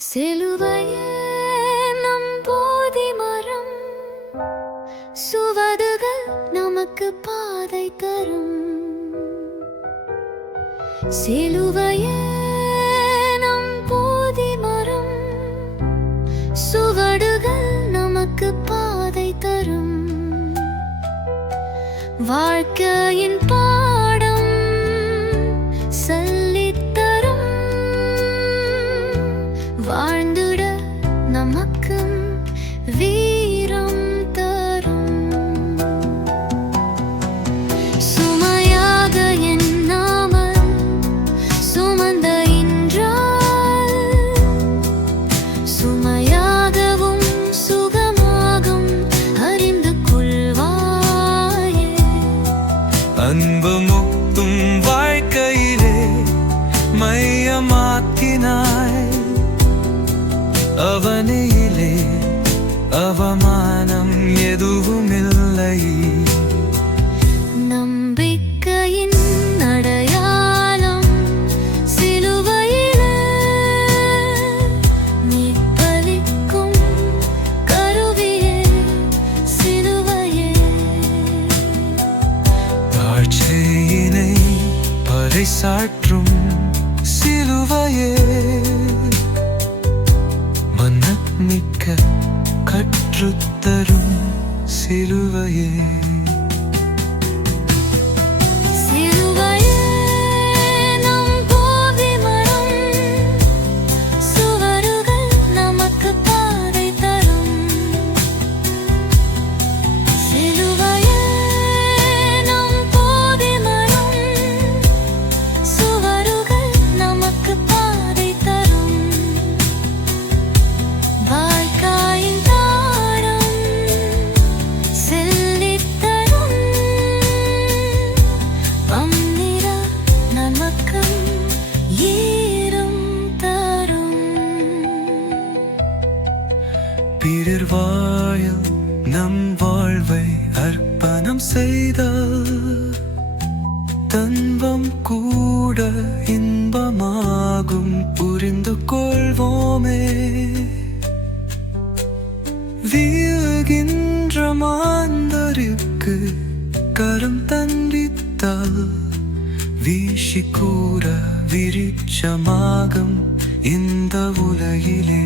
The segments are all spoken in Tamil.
சிலுவையே நம் போதி மரம். சுவடுகள் நமக்கு பாதை தரும். சிலுவையே நம் போதி மரம். சுவடுகள் நமக்கு பாதை தரும். வாழ்க்கையின் பாடம் அன்பு முக்தும் வாழ்க்கையிலே மையமாக்கினாய். அவனையிலே அவமானம் எதுவுமில்லை. நம்பிக்கையின் பறைசாற்றும் சிலுவையே. மன்னமிக்க கற்றுத்தரும் சிலுவையே. பிறர் வாயில் நம் வாழ்வை அர்ப்பணம் செய்தால் தன்பம் கூட இன்பமாகும் புரிந்து கொள்வோமே. வீழ்கின்ற மாந்தருக்கு கரம் தண்டித்தால் வீசி கூற விரிச்சமாகும் இந்த உலகிலே.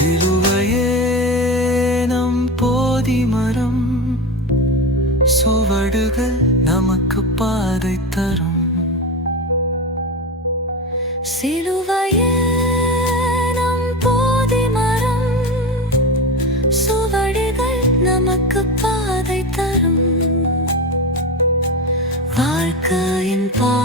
சிலுவையே நம் போதி மரம் சுவடுகள் நமக்கு பாதை தரும். சிலுவையே நம் போதி மரம் சுவடுகள் நமக்கு பாதை தரும். வாழ்க்கையின் பா